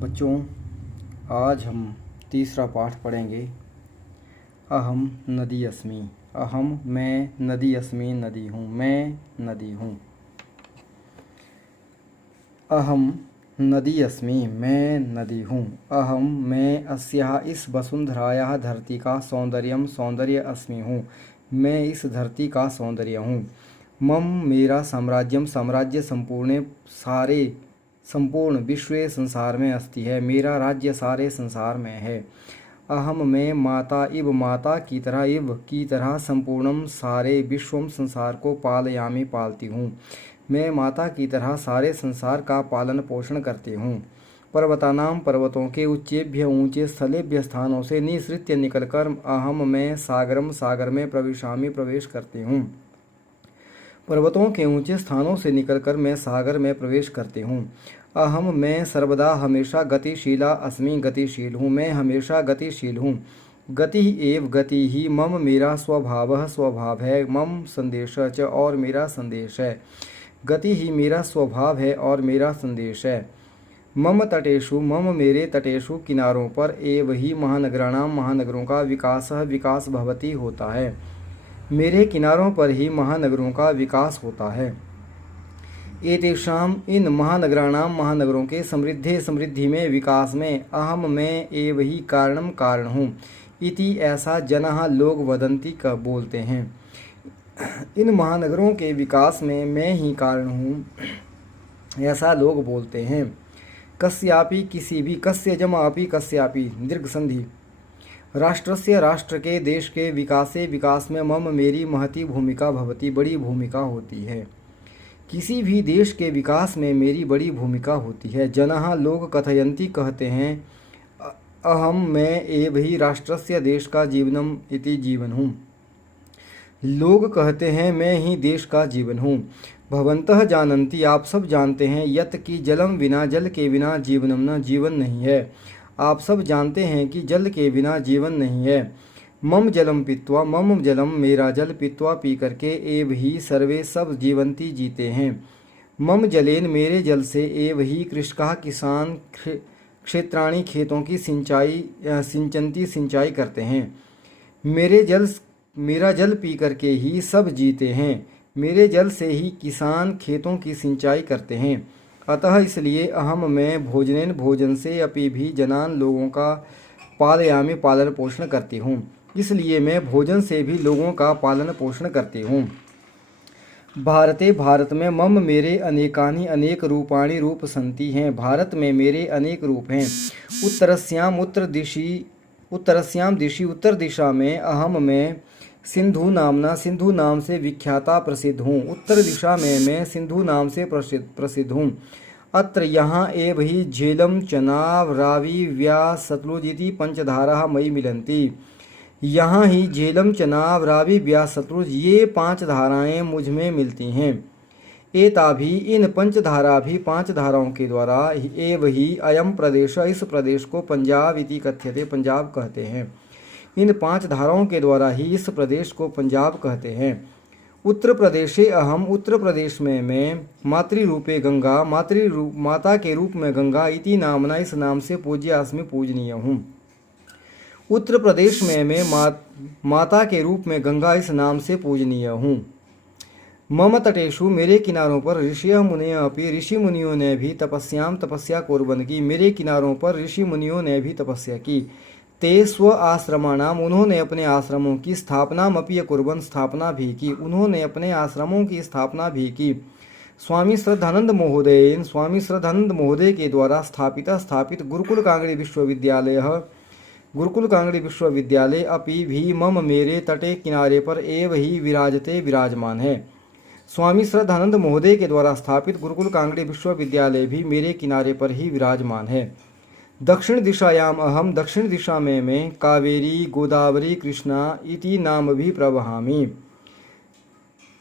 बच्चों, आज हम तीसरा पाठ पढ़ेंगे। अहम नदी अस्मि। अहम मैं नदी अस्मि नदी हूँ, मैं नदी हूँ। अहम नदी अस्मि मैं नदी हूँ। अहम मैं अस्याः इस वसुंधरायाः धरती का सौंदर्यम सौंदर्य अस्मि हूँ, मैं इस धरती का सौंदर्य हूँ। मम मेरा साम्राज्यम साम्राज्य संपूर्ण विश्व संसार में अस्ति है, मेरा राज्य सारे संसार में है। अहम मैं माता इव माता की तरह संपूर्णम सारे विश्वम संसार को पालयामि पालती हूँ, मैं माता की तरह सारे संसार का पालन पोषण करती हूँ। पर्वतानाम पर्वतों के उच्चेभ्य ऊंचे स्थलेभ्य स्थानों से निसृत्य निकलकर अहम मैं सागरम सागर में प्रविशामि प्रवेश करती हूँ। पर्वतों के ऊंचे स्थानों से निकलकर मैं सागर में प्रवेश करती हूँ। अहम मैं सर्वदा हमेशा गतिशीला अस्मि गतिशील हूँ, मैं हमेशा गतिशील हूँ। गति एव गति ही मम मेरा स्वभाव है, मम संदेश च और मेरा संदेश है। गति ही मेरा स्वभाव है और मेरा संदेश है। मम तटेषु मम मेरे तटेषु किनारों पर एव ही महानगराणाम महानगरों का विकास भवति होता है, मेरे किनारों पर ही महानगरों का विकास होता है। एतेषाम इन महानगराणाम महानगरों के समृद्धि में विकास में अहम मैं एव ही कारण हूँ। इति ऐसा जनः लोग वदंती का बोलते हैं। इन महानगरों के विकास में मैं ही कारण हूँ, ऐसा लोग बोलते हैं। कस्यापि किसी भी, कस्य जमापि कस्यापि दीर्घ संधि। राष्ट्रस्य राष्ट्र के देश के विकास में मम मेरी महती भूमिका भवती बड़ी भूमिका होती है। किसी भी देश के विकास में मेरी बड़ी भूमिका होती है। जनः लोग कथयन्ति कहते हैं, अहम मैं एव ही राष्ट्रस्य देश का जीवनम इति जीवन हूँ। लोग कहते हैं मैं ही देश का जीवन हूँ। भवन्तः जानन्ति आप सब जानते हैं, यत् कि जलम बिना जल के बिना जीवनम न जीवन नहीं है। आप सब जानते हैं कि जल के बिना जीवन नहीं है। मम जलम पीत्वा मम जलम मेरा जल पीत्वा पी करके एव ही सर्वे सब जीवंती जीते हैं। मम जलेन मेरे जल से एव ही कृषकाः किसान क्षेत्राणि खेतों की सिंचाई करते हैं। मेरा जल पी करके ही सब जीते हैं, मेरे जल से ही किसान खेतों की सिंचाई करते हैं। अतः इसलिए अहम मैं भोजन से अपि भी जनान लोगों का पालयामि पालन पोषण करती हूँ, इसलिए मैं भोजन से भी लोगों का पालन पोषण करती हूँ। भारत में मम मेरे अनेकानि अनेक रूपाणि रूप संति हैं, भारत में मेरे अनेक रूप हैं। उत्तरस्याम दिशि उत्तर दिशा में अहम मैं सिंधु नाम से विख्याता प्रसिद्ध हूँ, उत्तर दिशा में मैं सिंधु नाम से प्रसिद्ध हूँ। अत्र यहाँ एव ही झेलम चनाब रावी व्यास सतलुज इति पंचधाराः मयि मिलन्ति। यहाँ ही झेलम चनाब रावी व्यास सतलुज ये 5 धाराएं मुझ में मिलती हैं। एताभि इन पांच धाराओं के द्वारा एव ही अयम प्रदेश इस प्रदेश को पंजाब इति कथ्यते पंजाब कहते हैं। इन 5 धाराओं के द्वारा ही इस प्रदेश को पंजाब कहते हैं। उत्तर प्रदेशे अहम उत्तर प्रदेश में मैं मातृरूपे गंगा माता के रूप में गंगा इति नामना इस नाम से पूज्य अस्मि पूजनीय हूँ। उत्तर प्रदेश में मैं माता के रूप में गंगा इस नाम से पूजनीय हूँ। मम तटेषु मेरे किनारों पर ऋषियः मुनयः अपि ऋषि मुनियों ने भी तपस्या कुर्वन् की, मेरे किनारों पर ऋषि मुनियों ने भी तपस्या की। ते स्व आश्रमाणाम उन्होंने अपने आश्रमों की स्थापनामपि कुर्वन् स्थापना भी की, उन्होंने अपने आश्रमों की स्थापना भी की। स्वामी श्रद्धानंद महोदय के द्वारा स्थापित गुरुकुल कांगड़ी विश्वविद्यालय अपि भी मम मेरे तटे किनारे पर एव ही विराजमान है। स्वामी श्रद्धानंद महोदय के द्वारा स्थापित गुरुकुल कांगड़ी विश्वविद्यालय भी मेरे किनारे पर ही विराजमान है। दक्षिण दिशायाम अहम दक्षिण दिशा में मैं कावेरी गोदावरी कृष्णा इति नाम भी प्रवहामि।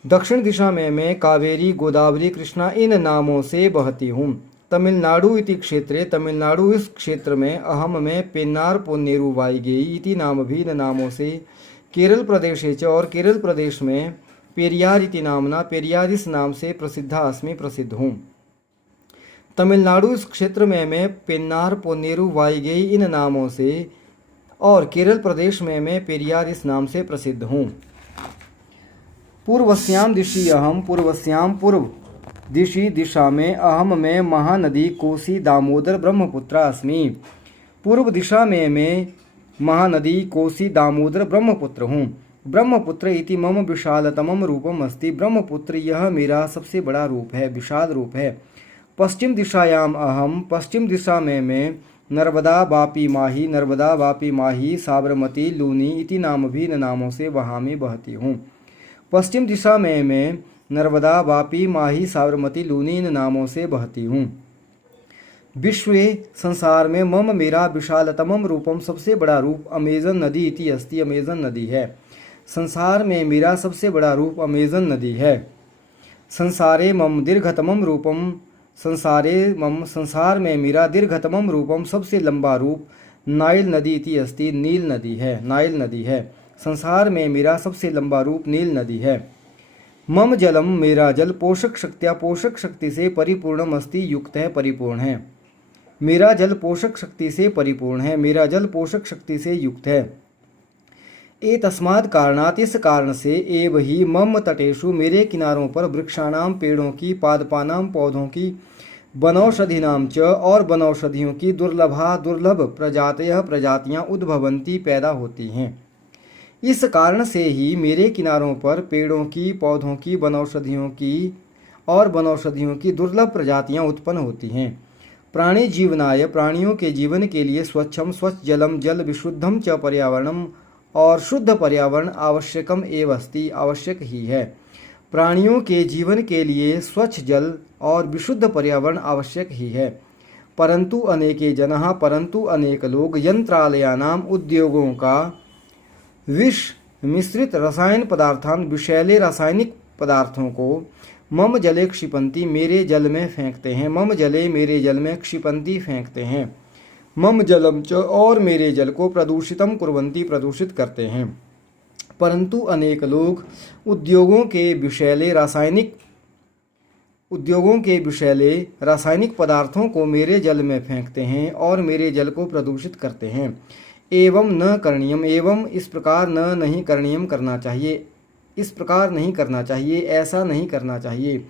दक्षिण दिशा में मैं कावेरी गोदावरी कृष्णा इन नामों से बहती हूँ। तमिलनाडु इति क्षेत्रे तमिलनाडु इस क्षेत्र में अहम में पेन्नार पोन्नेरु वाईगेई इति नाम भी नामों से केरल प्रदेशे च और केरल प्रदेश में पेरियार इति नामना पेरियार इस नाम से प्रसिद्ध हूँ। तमिलनाडु इस क्षेत्र में मैं पेन्नार, पोन्नेरू, वाईगई इन नामों से और केरल प्रदेश में मैं पेरियार इस नाम से प्रसिद्ध हूँ। पूर्वस्याम दिशि अहम, पूर्वस्याम पूर्व दिशि दिशा में अहम मैं महानदी कोसी दामोदर ब्रह्मपुत्रा अस्मि। पूर्व दिशा में मैं महानदी कोसी दामोदर ब्रह्मपुत्र हूँ। ब्रह्मपुत्र इति मम विशालतमम रूपम अस्ति। ब्रह्मपुत्र यह मेरा सबसे बड़ा रूप है, विशाल रूप है। पश्चिम दिशायाम अहम, पश्चिम दिशा में मैं नर्मदा वापी माही, नर्मदा वापी माही साबरमती लूनी इति नाम भी इन नामों से वहाँ में बहती हूँ। पश्चिम दिशा में मैं नर्मदा वापी माही साबरमती लूनी इन नामों से बहती हूँ। विश्व संसार में मम मेरा विशालतमम रूपम सबसे बड़ा रूप अमेजन नदी इति अस्ति, अमेजन नदी है। संसार में मेरा सबसे बड़ा रूप अमेजन नदी है। संसारे मम दीर्घतमम रूपम, संसारे मम संसार में मेरा दीर्घतमम रूपम सबसे लंबा रूप नाइल नदी इति अस्ति, नील नदी है, नाइल नदी है। संसार में मेरा सबसे लंबा रूप नील नदी है। मम जलम मेरा जल पोषक शक्तिया, पोषक शक्ति से परिपूर्णम अस्ति, युक्त है, परिपूर्ण है। मेरा जल पोषक शक्ति से परिपूर्ण है, मेरा जल पोषक शक्ति से युक्त है। एतस्मात् कारणात् इस कारण से एव ही मम तटेषु मेरे किनारों पर वृक्षाणाम पेड़ों की, पादपानाम पौधों की, वनौषधीनाम च और वनौषधियों की दुर्लभ प्रजातयः प्रजातियां उद्भवंती पैदा होती हैं। इस कारण से ही मेरे किनारों पर पेड़ों की, पौधों की, वनौषधियों की और वनौषधियों की दुर्लभ प्रजातियां उत्पन्न होती हैं। प्राणी जीवनाय प्राणियों के जीवन के लिए स्वच्छम स्वच्छ जलम जल विशुद्धम च पर्यावरणम और शुद्ध पर्यावरण आवश्यकम एव अस्ति, आवश्यक ही है। प्राणियों के जीवन के लिए स्वच्छ जल और विशुद्ध पर्यावरण आवश्यक ही है। परंतु अनेके जनः, परंतु अनेक लोग यंत्रालयानाम उद्योगों का विष मिश्रित रसायन पदार्थान विषैले रासायनिक पदार्थों को मम जले क्षिपंती मेरे जल में फेंकते हैं। मम जले मेरे जल में क्षिपंती फेंकते हैं। मम जलम च और मेरे जल को प्रदूषितम कुर्वंती प्रदूषित करते हैं। परंतु अनेक लोग उद्योगों के विषैले रासायनिक पदार्थों को मेरे जल में फेंकते हैं और मेरे जल को प्रदूषित करते हैं। एवं न करणीयम, एवं इस प्रकार नहीं करणीयम करना चाहिए, इस प्रकार नहीं करना चाहिए, ऐसा नहीं करना चाहिए।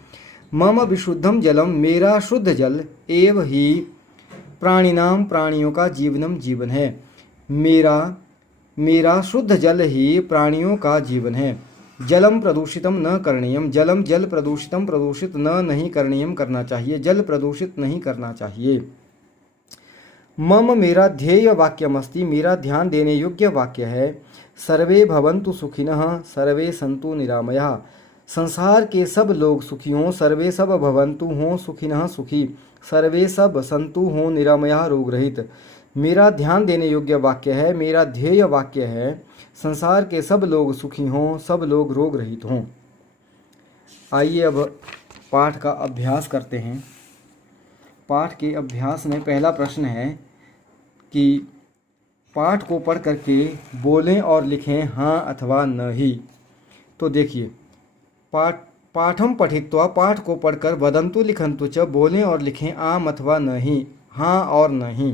मम विशुद्धम जलम मेरा शुद्ध जल एव ही प्राणिनाम प्राणियों का जीवनम जीवन है। मेरा शुद्ध जल ही प्राणियों का जीवन है। जलम प्रदूषितम न करणीयम, जलम जल प्रदूषितम प्रदूषित नहीं करणीयम करना चाहिए, जल प्रदूषित नहीं करना चाहिए। मम मेरा ध्येय वाक्यमस्ति, मेरा ध्यान देने योग्य वाक्य है। सर्वे भवन्तु सुखिनः, सर्वे सन्तु निरामयाः। संसार के सब लोग सुखी हों, सर्वे सब भवन्तु हों सुखिनः सुखी, सर्वे सब सन्तु हों निरामयाः रोग रहित। मेरा ध्यान देने योग्य वाक्य है, मेरा ध्येय वाक्य है। संसार के सब लोग सुखी हों, सब लोग रोग रहित हों। आइए अब पाठ का अभ्यास करते हैं। पाठ के अभ्यास में पहला प्रश्न है कि पाठ को पढ़ करके बोलें और लिखें हाँ अथवा नहीं। तो देखिए, पाठम पठित्वा, पाठ को पढ़कर वदंतु लिखंतु च, बोलें और लिखें आम अथवा नहीं, हाँ और नहीं।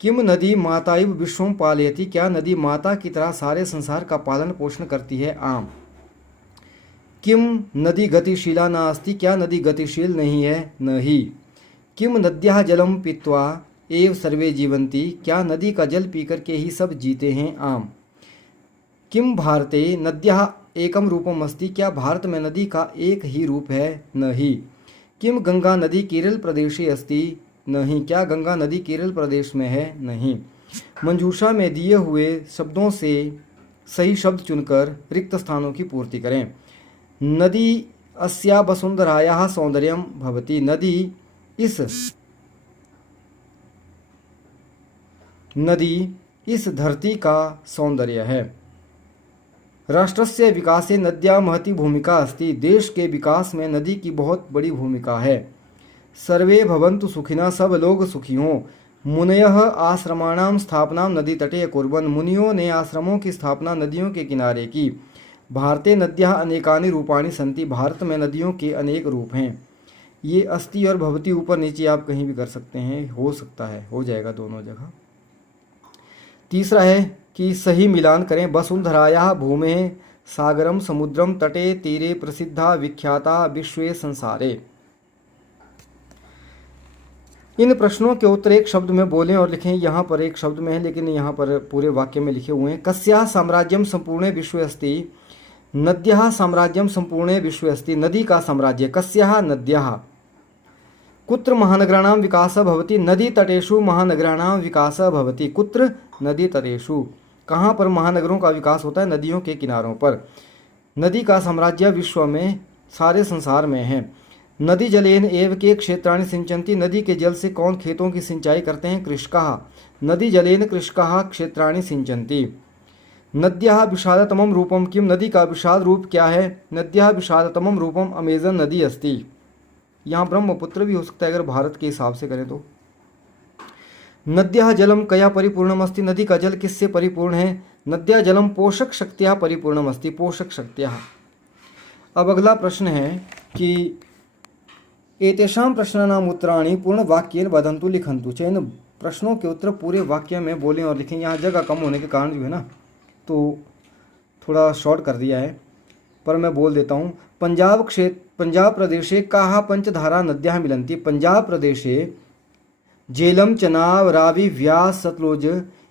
किम नदी माता इव विश्वम पालयति, क्या नदी माता की तरह सारे संसार का पालन पोषण करती है, आम। किम नदी गतिशीला नास्ति, क्या नदी गतिशील नहीं है, नहीं। किम नद्याः जलम पीत्वा एव सर्वे जीवन्ति, क्या नदी का जल पीकर के ही सब जीते हैं, आम। किम भारते नद्याः एकम रूपम अस्ति, क्या भारत में नदी का एक ही रूप है, नहीं। किम गंगा नदी केरल प्रदेशे अस्ति, नहीं, क्या गंगा नदी केरल प्रदेश में है, नहीं। मंजूषा में दिए हुए शब्दों से सही शब्द चुनकर रिक्त स्थानों की पूर्ति करें। नदी अस्या वसुंधरायाः सौंदर्यम भवति, नदी इस धरती का सौंदर्य है। राष्ट्रस्य विकासे नद्या महती भूमिका अस्ति, देश के विकास में नदी की बहुत बड़ी भूमिका है। सर्वे भवन्तु सुखिनः, सब लोग सुखी हों। मुनयः आश्रमाणां स्थापना नदी तटे अकुर्वन्, मुनियों ने आश्रमों की स्थापना नदियों के किनारे की। भारते नद्याः अनेकानि रूपाणि सन्ति, भारत में नदियों के अनेक रूप हैं। ये अस्ति और भवति ऊपर नीचे आप कहीं भी कर सकते हैं, हो सकता है, हो जाएगा दोनों जगह। तीसरा है कि सही मिलान करें। वसुंधरायाः भूमेः सागरम समुद्रम तटे तीरे प्रसिद्धा विख्याता विश्वे संसारे। इन प्रश्नों के उत्तर एक शब्द में बोलें और लिखें। यहाँ पर एक शब्द में है लेकिन यहाँ पर पूरे वाक्य में लिखे हुए हैं। कस्याः साम्राज्यम संपूर्णे विश्वे अस्ति, नद्याः साम्राज्यम संपूर्णे विश्वे अस्ति। नदी का साम्राज्य। कस्याः नद्याः। कुत्र महानगराणां विकासः भवति, नदी तटेषु महानगराणां विकासः भवति। कुत्र नदी तटेषु, कहाँ पर महानगरों का विकास होता है, नदियों के किनारों पर। नदी का साम्राज्य विश्व में, सारे संसार में है। नदी जलेन एव के क्षेत्राणि सिंचन्ति, नदी के जल से कौन खेतों की सिंचाई करते हैं, कृषकाः। नदी जलेन कृषकाः क्षेत्राणि सिंचन्ति। नद्याः विषादतमं रूपम किम, नदी का विषाद रूप क्या है। नद्याः विषादतमं रूपम अमेजन नदी अस्ति। यहाँ ब्रह्मपुत्र भी हो सकता है अगर भारत के हिसाब से करें तो। नद्याः जलम कया परिपूर्णम अस्ति, नदी का जल किससे परिपूर्ण है। नद्याः जलम पोषक शक्त्या परिपूर्णम अस्ति, पोषक शक्त्या। अब अगला प्रश्न है कि एतेषां प्रश्नानाम् उत्तराणि पूर्ण वाक्येन वदन्तु लिखन्तु। इन प्रश्नों के उत्तर पूरे वाक्य में बोलें और लिखें। यहाँ जगह कम होने के कारण जो है ना, तो थोड़ा शॉर्ट कर दिया है, पर मैं बोल देता हूँ। पंजाब प्रदेशे काः पंचधारा नद्याः मिलन्ति। पंजाब प्रदेशे झेलम चनाब रावी व्यास सतलुज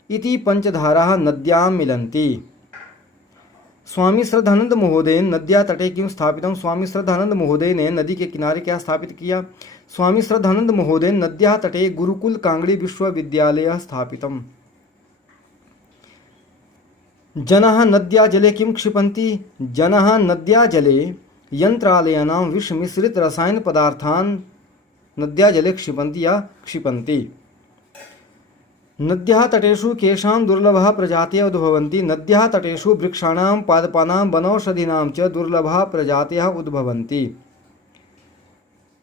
इति पंचधाराः नद्यां मिलन्ति। स्वामी श्रद्धानंद महोदय नद्या तटे क्यों स्थापितम। स्वामी श्रद्धानंद महोदय ने नदी के किनारे क्या स्थापित किया। स्वामी श्रद्धानंद महोदय नद्या तटे गुरुकुल कांगड़ी विश्वविद्यालय स्थापितम। जनाः नद्या जले किं क्षिपन्ति। जनाः नद्या जले यंत्रालयानां विषमिश्रित रसायन पदार्थान् नद्या जले क्षिपन्ति या क्षिपन्ति। नद्याः तटेषु केषां दुर्लभः प्रजातयः उद्भवन्ति। नद्याः तटेषु वृक्षाणां पादपानां वनौषधीनां च दुर्लभः प्रजातयः उद्भवन्ति।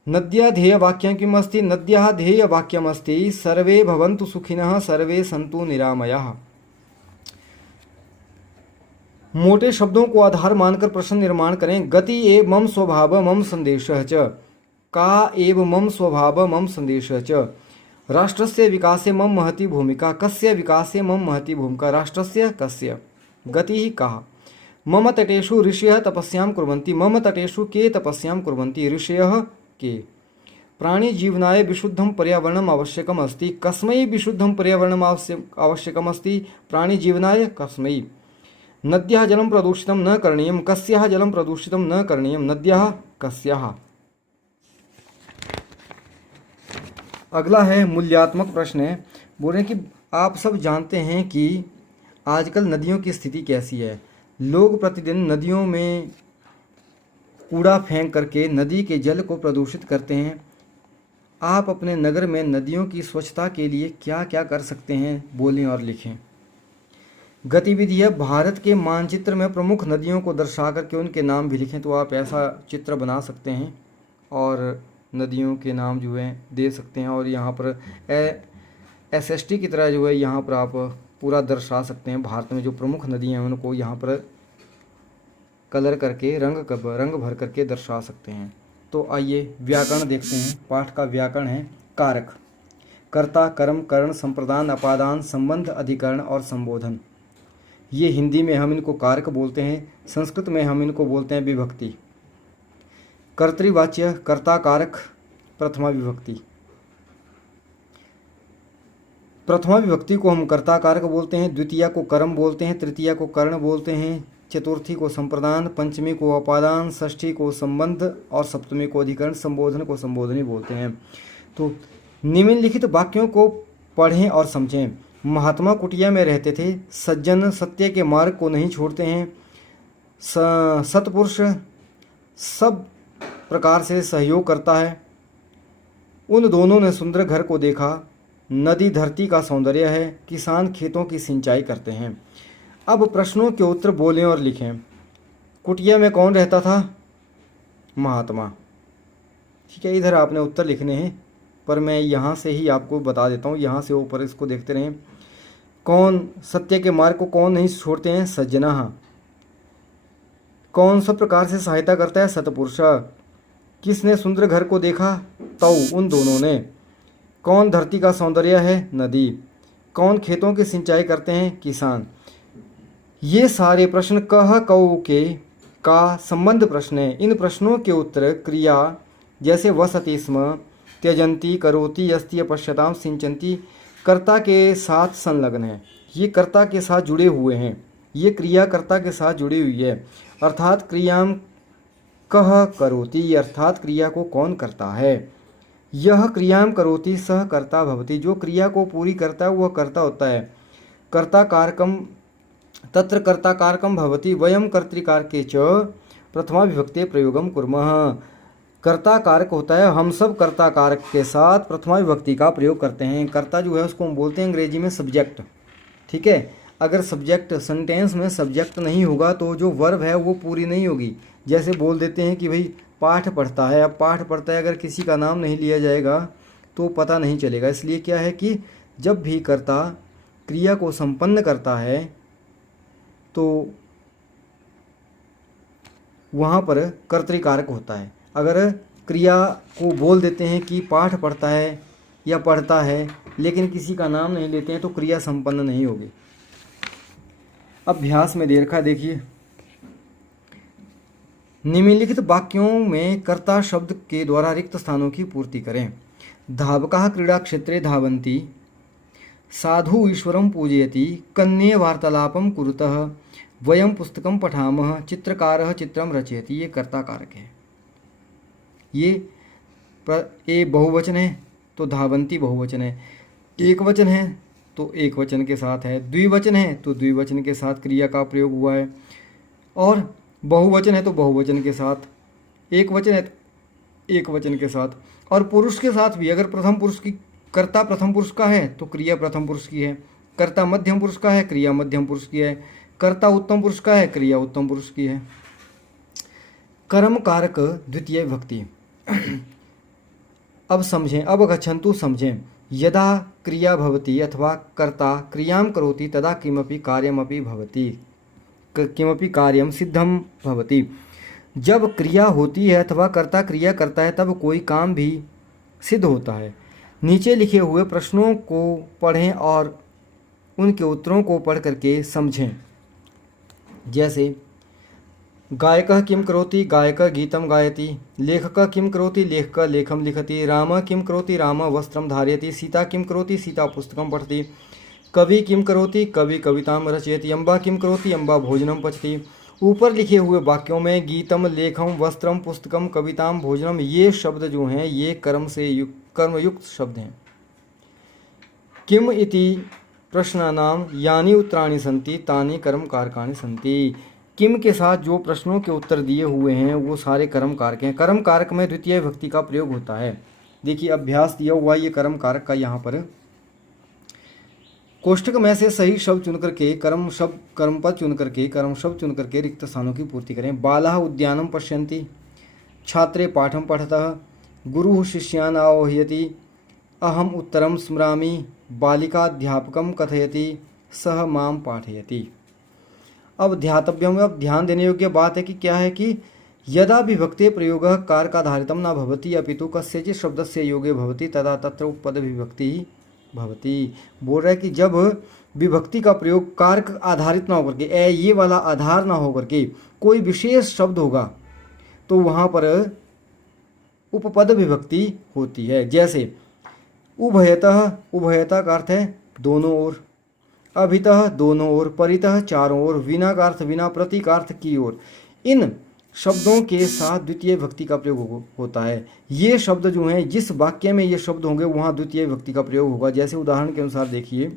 नद्याः ध्येयवाक्यं किम् अस्ति। नद्याः ध्येयवाक्यम् अस्ति सर्वे भवन्तु सुखिनः सर्वे सन्तु निरामयाः। मोटे शब्दों को आधार मानकर प्रश्न निर्माण करें। गति एव मम स्वभाव मम संदेशः च। का एव मम स्वभाव मम संदेशः च। राष्ट्रस्य विकासे मम महती भूमिका। कस्य विकासे मम महती भूमिका। राष्ट्रस्य कस्य। गतिः काः। मम तटेषु ऋषयः तपस्यां कुर्वन्ति। मम तटेषु के तपस्यां कुर्वन्ति। ऋषयः के। प्राणी जीवनाय विशुद्धं पर्यावरणम् आवश्यकम् अस्ति। कस्मै विशुद्धं पर्यावरणम् आवश्यकम् अस्ति। प्राणी जीवनाय कस्मै। नद्याः जलं प्रदूषितं न करणीयं। कस्याः जलं प्रदूषितं न करणीयं। नद्याः कस्याः। अगला है मूल्यात्मक प्रश्न है। बोल रहे हैं कि आप सब जानते हैं कि आजकल नदियों की स्थिति कैसी है। लोग प्रतिदिन नदियों में कूड़ा फेंक करके नदी के जल को प्रदूषित करते हैं। आप अपने नगर में नदियों की स्वच्छता के लिए क्या क्या कर सकते हैं, बोलें और लिखें। गतिविधि है। भारत के मानचित्र में प्रमुख नदियों को दर्शा करके उनके नाम भी लिखें। तो आप ऐसा चित्र बना सकते हैं और नदियों के नाम जो है दे सकते हैं। और यहाँ पर SST की तरह जो है यहाँ पर आप पूरा दर्शा सकते हैं। भारत में जो प्रमुख नदियाँ हैं उनको यहाँ पर कलर करके रंग भर करके दर्शा सकते हैं। तो आइए व्याकरण देखते हैं। पाठ का व्याकरण है कारक। कर्ता, कर्म, करण, संप्रदान, अपादान, संबंध, अधिकरण और संबोधन। ये हिंदी में हम इनको कारक बोलते हैं। संस्कृत में हम इनको बोलते हैं विभक्ति। कर्तृवाच्य, कर्ता, कारक, प्रथमा विभक्ति। प्रथमा विभक्ति को हम कर्ता कारक बोलते हैं। द्वितीया को कर्म बोलते हैं। तृतीया को कर्ण बोलते हैं। चतुर्थी को संप्रदान, पंचमी को अपादान, षष्ठी को संबंध और सप्तमी को अधिकरण, संबोधन को संबोधनी बोलते हैं। तो निम्नलिखित वाक्यों को पढ़ें और समझें। महात्मा कुटिया में रहते थे। सज्जन सत्य के मार्ग को नहीं छोड़ते हैं। सत्पुरुष सब प्रकार से सहयोग करता है। उन दोनों ने सुंदर घर को देखा। नदी धरती का सौंदर्य है। किसान खेतों की सिंचाई करते हैं। अब प्रश्नों के उत्तर बोलें और लिखें। कुटिया में कौन रहता था? महात्मा। ठीक है, इधर आपने उत्तर लिखने हैं, पर मैं यहाँ से ही आपको बता देता हूँ। यहाँ से ऊपर इसको देखते रहें। कौन सत्य के मार्ग को कौन नहीं छोड़ते हैं? सज्जना। कौन सब प्रकार से सहायता करता है? सत्पुरुष। किसने सुंदर घर को देखा? तौ, उन दोनों ने। कौन धरती का सौंदर्य है? नदी। कौन खेतों की सिंचाई करते हैं? किसान। ये सारे प्रश्न कह कौ के का संबंध प्रश्न है। इन प्रश्नों के उत्तर क्रिया जैसे वसति स्म, त्यजंती, करोति, अस्ति, पश्यताम, सिंचंती कर्ता के साथ संलग्न है। ये कर्ता के साथ जुड़े हुए हैं। ये क्रिया कर्ता के साथ जुड़ी हुई है। अर्थात क्रियाम कह करोति, अर्थात क्रिया को कौन करता है। यह क्रियाम करोति सह कर्ता भवति, जो क्रिया को पूरी करता है वह कर्ता होता है। कर्ता कारकम तत्र कर्ता कारकम भवति, वयम कर्तृकारके च प्रथमा विभक्ते प्रयोगम कुर्मः। कर्ता कारक होता है, हम सब कर्ता कारक के साथ प्रथमा विभक्ति का प्रयोग करते हैं। कर्ता जो है उसको हम बोलते हैं अंग्रेजी में सब्जेक्ट। ठीक है, अगर सब्जेक्ट सेंटेंस में सब्जेक्ट नहीं होगा तो जो वर्ब है वो पूरी नहीं होगी। जैसे बोल देते हैं कि भाई पाठ पढ़ता है, अब पाठ पढ़ता है अगर किसी का नाम नहीं लिया जाएगा तो पता नहीं चलेगा। इसलिए क्या है कि जब भी कर्ता क्रिया को संपन्न करता है तो वहाँ पर कर्तृकारक होता है। अगर क्रिया को बोल देते हैं कि पाठ पढ़ता है या पढ़ता है लेकिन किसी का नाम नहीं लेते हैं तो क्रिया संपन्न नहीं होगी। अभ्यास में दे रखा है, देखिए। निम्नलिखित वाक्यों में कर्ता शब्द के द्वारा रिक्त स्थानों की पूर्ति करें। धावकाः क्रीड़ा क्षेत्रे धावन्ति, साधु ईश्वरं पूजयति, कन्ये वार्तालापं कुरुतः, वयं पुस्तकं पठामः, चित्रकारः चित्रं रचयति। ये कर्ता कारक है। ये बहुवचन है तो धावन्ति बहुवचन है, एक वचन है तो एक वचन के साथ है, द्विवचन है तो द्विवचन के साथ क्रिया का प्रयोग हुआ है, और बहुवचन है तो बहुवचन के साथ, एक वचन है तो एक वचन के साथ, और पुरुष के साथ भी। अगर प्रथम पुरुष की कर्ता प्रथम पुरुष का है तो क्रिया प्रथम पुरुष की है, कर्ता मध्यम पुरुष का है क्रिया मध्यम पुरुष की है, कर्ता उत्तम पुरुष का है क्रिया उत्तम पुरुष की है। कर्म कारक द्वितीय विभक्ति। अब समझें, अब गच्छन्तु समझें। यदा क्रिया भवति अथवा कर्ता क्रियां करोति तदा किमपि कार्यमपि भवति, किमपि कार्यम सिद्धम भवति। जब क्रिया होती है अथवा कर्ता क्रिया करता है तब कोई काम भी सिद्ध होता है। नीचे लिखे हुए प्रश्नों को पढ़ें और उनके उत्तरों को पढ़ करके समझें। जैसे गायकः किं करोति, गायकः गीतं गायति, लेखकः किं करोति, लेखकः लेखं लिखति, रामः किं करोति, रामः वस्त्रं धारयति, सीता किं करोति, सीता पुस्तकं पठति, कवि किं करोति, कवि कवितां रचयति, अम्बा किं करोति, अम्बा भोजनं पचति। ऊपर लिखे हुए वाक्यों में गीतम, लेखम, वस्त्रम, पुस्तकम, कविताम, भोजनम ये शब्द जो हैं ये कर्मयुक्त शब्द हैं। किम इति प्रश्नानाम यानि उत्तराणि सन्ति तानि कर्म कारकाणि सन्ति। किम के साथ जो प्रश्नों के उत्तर दिए हुए हैं वो सारे कर्म कारक हैं। कर्म कारक में द्वितीय विभक्ति का प्रयोग होता है। देखिए अभ्यास दिया हुआ ये कर्म कारक का, यहाँ पर कोष्ठक में से सही शब्द चुन करके कर्म पद चुन करके कर्म शब्द चुन करके रिक्त स्थानों की पूर्ति करें। बालाः उद्यानं पश्यन्ति, छात्रे पाठं पठतः, गुरुः शिष्यान् आह्वयति, अहम उत्तरं स्मरामि, बालिका अध्यापकं कथयति, सः मां पाठयति। अब ध्यातव्यम, अब ध्यान देने योग्य बात है कि क्या है कि यदा विभक्ते प्रयोगः कारकाधारितं न भवति अपितु कस्यचित् शब्दस्य योगे भवति तदा तत्र उपपद विभक्ति भवति। बोल रहा है कि जब विभक्ति का प्रयोग कारक आधारित ना होकर के, ये वाला आधार ना होकर के कोई विशेष शब्द होगा तो वहाँ पर उपपद विभक्ति होती है। जैसे उभयतः, उभयतः का अर्थ है दोनों ओर, अभितः दोनों ओर, परितः चारों ओर, विना का अर्थ विना, प्रति का अर्थ की ओर। इन शब्दों के साथ द्वितीय विभक्ति का प्रयोग होता है। ये शब्द जो हैं जिस वाक्य में ये शब्द होंगे वहाँ द्वितीय विभक्ति का प्रयोग होगा। जैसे उदाहरण के अनुसार देखिए,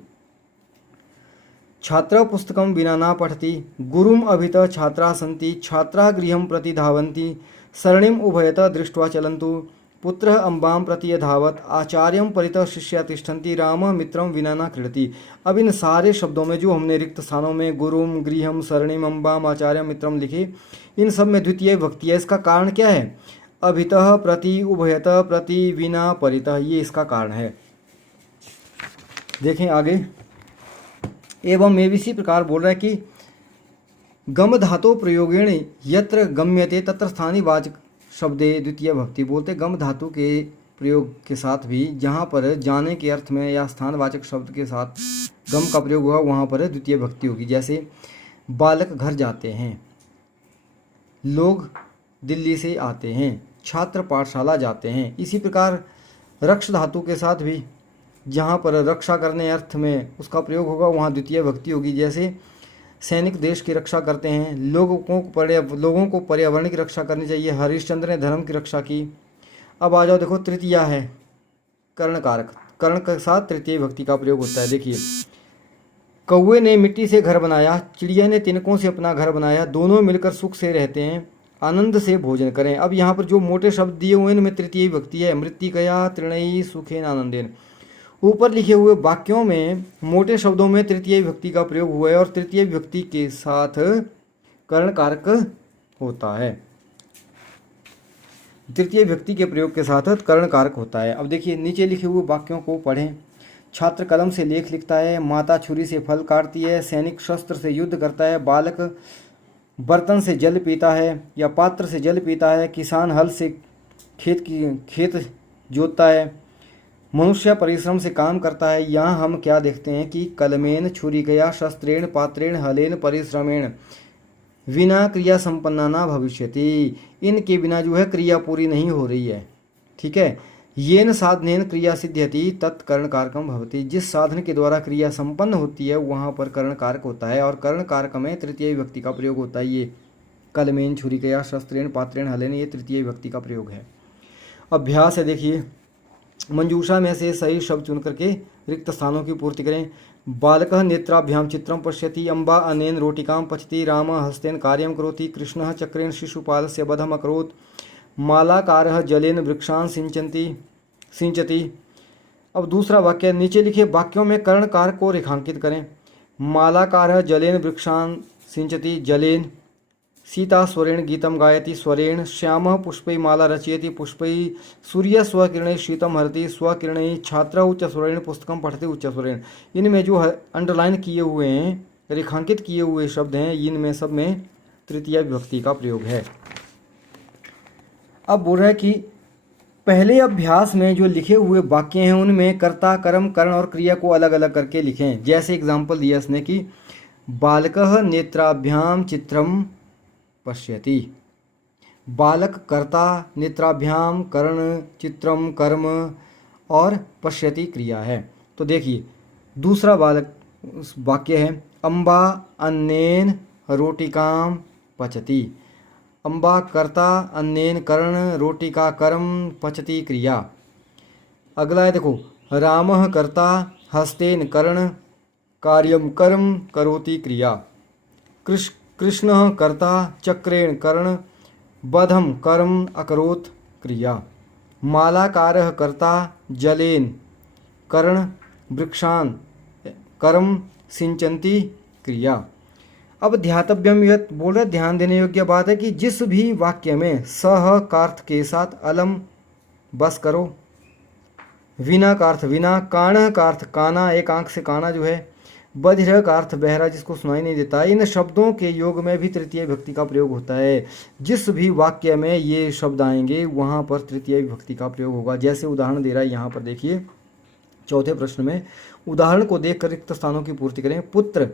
छात्र पुस्तकं विना न पठति, गुरुम अभितः छात्रा सन्ति, छात्रा गृहं प्रति धावन्ति, सरणिम उभयतः दृष्ट्वा चलन्तु, पुत्रः अम्बां प्रति अधावत्, आचार्यं परितः शिष्या तिष्ठन्ति, रामः मित्रं विना न क्रीडति। अब इन सारे शब्दों में जो हमने रिक्त स्थानों में गुरुम, गृहम, सरणिम, अम्बाम, आचार्यम, मित्रम लिखे, इन सब में द्वितीय विभक्ति है। इसका कारण क्या है? अभितः, प्रति, उभयतः, प्रति, विना, परितः, ये इसका कारण है। देखें आगे। एवं इसी प्रकार बोल रहा है कि गम धातु प्रयोगेण यत्र गम्यते तत्र स्थानीय वाचक शब्दे द्वितीय भक्ति बोलते गम धातु के प्रयोग के साथ भी जहाँ पर जाने के अर्थ में या स्थानवाचक शब्द के साथ गम का प्रयोग हुआ वहाँ पर द्वितीय भक्ति होगी। जैसे बालक घर जाते हैं, लोग दिल्ली से आते हैं, छात्र पाठशाला जाते हैं। इसी प्रकार रक्ष धातु के साथ भी जहाँ पर रक्षा करने अर्थ में उसका प्रयोग होगा वहाँ द्वितीय भक्ति होगी। जैसे सैनिक देश की रक्षा करते हैं, लोगों को पर्यावरण की रक्षा करनी चाहिए, हरिश्चंद्र ने धर्म की रक्षा की। अब आ जाओ, देखो तृतीया है कर्ण कारक, कर्ण के साथ तृतीय भक्ति का प्रयोग होता है। देखिए, कौवे ने मिट्टी से घर बनाया, चिड़िया ने तिनकों से अपना घर बनाया, दोनों मिलकर सुख से रहते हैं, आनंद से भोजन करें। अब यहाँ पर जो मोटे शब्द दिए हुए हैं इनमें तृतीय भक्ति है, मृत्तिकया तृणयी सुखेन आनंदेन। ऊपर लिखे हुए वाक्यों में मोटे शब्दों में तृतीय विभक्ति का प्रयोग हुआ है और तृतीय विभक्ति के साथ कर्ण कारक होता है। तृतीय विभक्ति के प्रयोग के साथ कर्ण कारक होता है। अब देखिए नीचे लिखे हुए वाक्यों को पढ़ें। छात्र कलम से लेख लिखता है, माता छुरी से फल काटती है, सैनिक शस्त्र से युद्ध करता है, बालक बर्तन से जल पीता है या पात्र से जल पीता है, किसान हल से खेत जोतता है, मनुष्य परिश्रम से काम करता है। यहाँ हम क्या देखते हैं कि कलमेन छुरिकया शस्त्रेण पात्रेण हलेन परिश्रमेण विना क्रिया संपन्ना न भविष्यति। इनके बिना जो है क्रिया पूरी नहीं हो रही है। ठीक है, येन साधनेन क्रिया सिद्ध्यति तत्कर्ण कारकम भवति। जिस साधन के द्वारा क्रिया संपन्न होती है वहाँ पर कर्ण कारक होता है और कर्ण कारक में तृतीय विभक्ति का प्रयोग होता है। ये कलमेन छुरिकया शस्त्रेण पात्रेण हलेन ये तृतीय विभक्ति का प्रयोग है। अभ्यास है, देखिए मंजूषा में से सही शब्द चुन करके रिक्त स्थानों की पूर्ति करें। बालकः नेत्राभ्याम चित्रं पश्यति, अम्बा अनेन रोटिकां पचति, रामः हस्तेन कार्यं करोति, कृष्णः चक्रेण शिशुपालस्य वधम् अकरोत्, मालाकारः जलेन वृक्षान् सिंचति। अब दूसरा वाक्य, नीचे लिखे वाक्यों में कर्ण कारक को रेखांकित करें। मालाकारः जलेन वृक्षान् सिंचति जलेन, सीता स्वरेण गीतम गायति स्वरेण, श्यामः पुष्पै माला रचयति पुष्पै, सूर्य स्वकिरणै शीतम हरति स्वकिरणै, छात्र उच्च स्वरेण पुस्तकम पठति उच्च स्वरेण। इनमें जो अंडरलाइन किए हुए हैं, रेखांकित किए हुए शब्द हैं, इनमें सब में तृतीय विभक्ति का प्रयोग है। अब बोल रहा है कि पहले अभ्यास में जो लिखे हुए वाक्य हैं उनमें कर्ता कर्म कर्ण और क्रिया को अलग अलग करके लिखें। जैसे एग्जाम्पल दिया इसने कि बालकः नेत्राभ्याम चित्रम पश्यति, बालक कर्ता, नेत्राभ्याम कर्ण, चित्रम कर्म और पश्यति क्रिया है। तो देखिए दूसरा बालक वाक्य है, अम्बा अन्नेन रोटिकाम पचति। अम्बा कर्ता, अन्नेन कर्ण, रोटिका कर्म, पचति क्रिया। अगला है देखो, रामः कर्ता, हस्तेन कर्ण, कार्यम कर्म, करोति क्रिया। कृष्णः कर्ता, चक्रेण कर्ण, बधम कर्म, अकरोत् क्रिया। मालाकारः कर्ता, जलेन कर्ण, वृक्षान् कर्म, सिंचन्ति क्रिया। अब ध्यातव्यम यत् बोल रहे, ध्यान देने योग्य बात है कि जिस भी वाक्य में सह का अर्थ के साथ अलम बस करो, विना का अर्थ विना, काण का अर्थ काना, एक आंख से काना जो है, बधिर का अर्थ बहरा जिसको सुनाई नहीं देता, इन शब्दों के योग में भी तृतीय विभक्ति का प्रयोग होता है। जिस भी वाक्य में ये शब्द आएंगे वहाँ पर तृतीय विभक्ति का प्रयोग होगा। जैसे उदाहरण दे रहा है यहाँ पर देखिए, चौथे प्रश्न में उदाहरण को देखकर रिक्त स्थानों की पूर्ति करें। पुत्र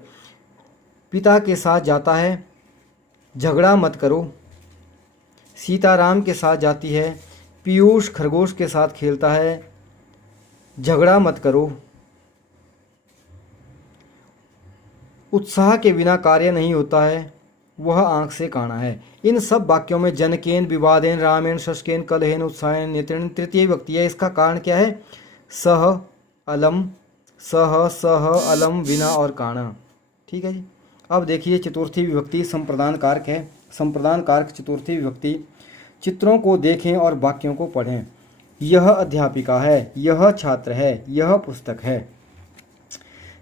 पिता के साथ जाता है, झगड़ा मत करो। सीताराम के साथ जाती है, पीयूष खरगोश के साथ खेलता है, झगड़ा मत करो। उत्साह के बिना कार्य नहीं होता है, वह आंख से काना है। इन सब वाक्यों में जनकेन, विवादेन, रामेण, शशकेन, कलहेन, उत्साहेन, नेत्रेण तृतीय विभक्ति है। इसका कारण क्या है? सह अलम, सह अलम, बिना और काना। ठीक है जी। अब देखिए चतुर्थी विभक्ति संप्रदान कारक है। संप्रदान कारक चतुर्थी विभक्ति। चित्रों को देखें और वाक्यों को पढ़ें। यह अध्यापिका है, यह छात्र है, यह पुस्तक है।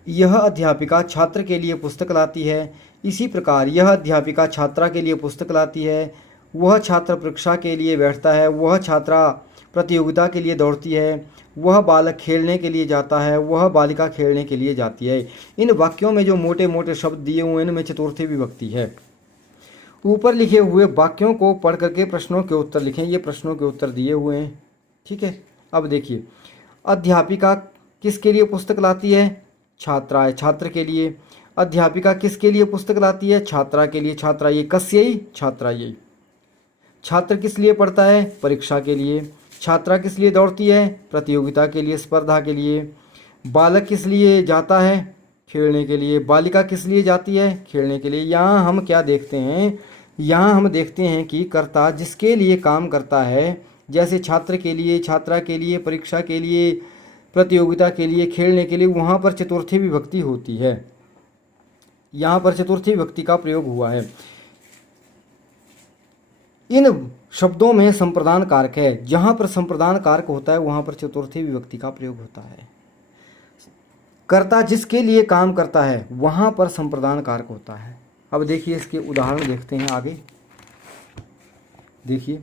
यह अध्यापिका छात्र के लिए पुस्तक लाती है। इसी प्रकार यह अध्यापिका छात्रा के लिए पुस्तक लाती है। वह छात्र परीक्षा के लिए बैठता है, वह छात्रा प्रतियोगिता के लिए दौड़ती है, वह बालक खेलने के लिए जाता है, वह बालिका खेलने के लिए जाती है। इन वाक्यों में जो मोटे मोटे शब्द दिए हुए हैं इनमें चतुर्थी विभक्ति है। ऊपर लिखे हुए वाक्यों को पढ़ करके प्रश्नों के उत्तर लिखें। ये प्रश्नों के उत्तर दिए हुए हैं, ठीक है। अब देखिए, अध्यापिका किसके लिए पुस्तक लाती है? छात्राएं, छात्र के लिए। अध्यापिका किसके लिए पुस्तक लाती है? छात्रा के लिए। छात्रा ये कस्यै, छात्रा ये। छात्र किस लिए पढ़ता है? परीक्षा के लिए। छात्रा किस लिए दौड़ती है? प्रतियोगिता के लिए, स्पर्धा के लिए। बालक किस लिए जाता है? खेलने के लिए। बालिका किस लिए जाती है? खेलने के लिए। यहाँ हम क्या देखते हैं? यहाँ हम देखते हैं कि कर्ता जिसके लिए काम करता है, जैसे छात्र के लिए, छात्रा के लिए, परीक्षा के लिए, प्रतियोगिता के लिए, खेलने के लिए, वहाँ पर चतुर्थी विभक्ति होती है। यहाँ पर चतुर्थी विभक्ति का प्रयोग हुआ है। इन शब्दों में संप्रदान कारक है। जहाँ पर संप्रदान कारक होता है वहाँ पर चतुर्थी विभक्ति का प्रयोग होता है। कर्ता जिसके लिए काम करता है वहाँ पर संप्रदान कारक होता है। अब देखिए, इसके उदाहरण देखते हैं आगे। देखिए,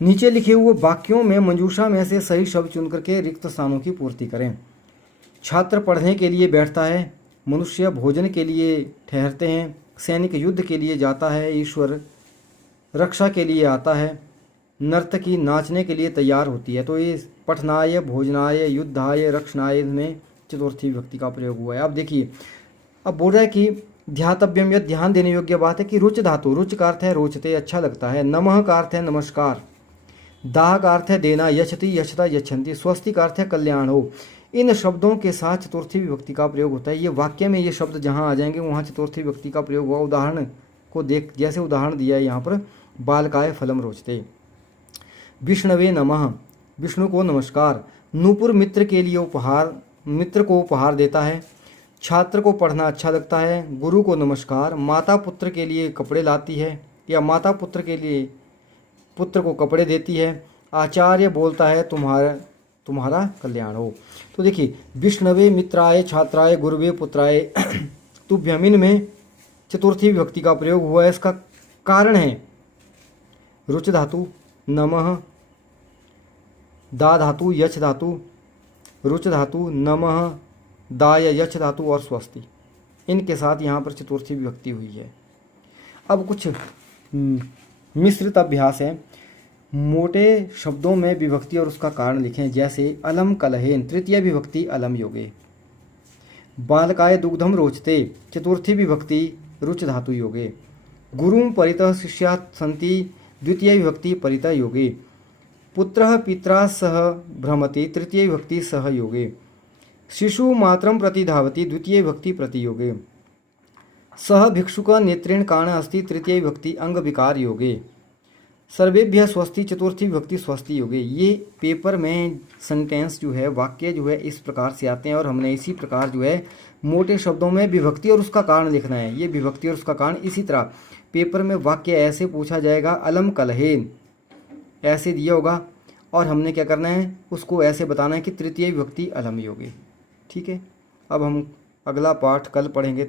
नीचे लिखे हुए वाक्यों में मंजूषा में से सही शब्द चुन करके रिक्त स्थानों की पूर्ति करें। छात्र पढ़ने के लिए बैठता है, मनुष्य भोजन के लिए ठहरते हैं, सैनिक युद्ध के लिए जाता है, ईश्वर रक्षा के लिए आता है, नर्तकी नाचने के लिए तैयार होती है। तो ये पठनाय, भोजनाय, युद्धाय, रक्षणाय में चतुर्थी विभक्ति का प्रयोग हुआ है। अब देखिए, अब बोल रहा है कि ध्यातव्यम, यह ध्यान देने योग्य बात है कि रुच धातु, रुच का अर्थ है रोचते, अच्छा लगता है। नमः का अर्थ है नमस्कार। दाह का अर्थ है देना, यच्छति, यच्छता, यच्छन्ति। स्वस्ति का अर्थ है कल्याण हो। इन शब्दों के साथ चतुर्थी विभक्ति का प्रयोग होता है। ये वाक्य में ये शब्द जहाँ आ जाएंगे वहाँ चतुर्थी विभक्ति का प्रयोग हुआ। उदाहरण को देख, जैसे उदाहरण दिया है यहाँ पर, बालकाय फलम रोचते। विष्णवे नमः, विष्णु को नमस्कार। नूपुर मित्र के लिए उपहार, मित्र को उपहार देता है। छात्र को पढ़ना अच्छा लगता है। गुरु को नमस्कार। माता पुत्र के लिए कपड़े लाती है, या माता पुत्र के लिए पुत्र को कपड़े देती है। आचार्य बोलता है तुम्हारा कल्याण हो। तो देखिए, विष्णवे मित्राय, छात्राय, गुरुवे पुत्राय, तुभ्यम में चतुर्थी विभक्ति का प्रयोग हुआ है। इसका कारण है रुच धातु, नमः, दा धातु, यच धातु, रुच धातु, नमः, दाय, यच धातु और स्वस्ति। इनके साथ यहाँ पर चतुर्थी विभक्ति हुई है। अब कुछ मिश्रित अभ्यास है। मोटे शब्दों में विभक्ति और उसका कारण लिखें। जैसे अलम कलहेन, तृतीय विभक्ति अलम योगे। बालकाय दुग्धम रोचते, चतुर्थी विभक्ति रुच धातु योगे। गुरुं परितः शिष्या सन्ति, द्वितीय विभक्ति परितः योगे। पुत्रः पित्रा सह भ्रमति, तृतीय विभक्ति सह योगे। शिशु मात्रं प्रति धावति, द्वितीय विभक्ति प्रति योगे। सह भिक्षुक नेत्रेण काण अस्ति, तृतीय विभक्ति अंग विकार योगे। सर्वेभ्य स्वस्ति, चतुर्थी विभक्ति स्वस्ति योगे। ये पेपर में सेंटेंस जो है, वाक्य जो है, इस प्रकार से आते हैं और हमने इसी प्रकार जो है मोटे शब्दों में विभक्ति और उसका कारण लिखना है। ये विभक्ति और उसका कारण, इसी तरह पेपर में वाक्य ऐसे पूछा जाएगा, अलम कलहेन ऐसे दिया होगा और हमने क्या करना है, उसको ऐसे बताना है कि तृतीय विभक्ति अलम योगे। ठीक है, अब हम अगला पाठ कल पढ़ेंगे।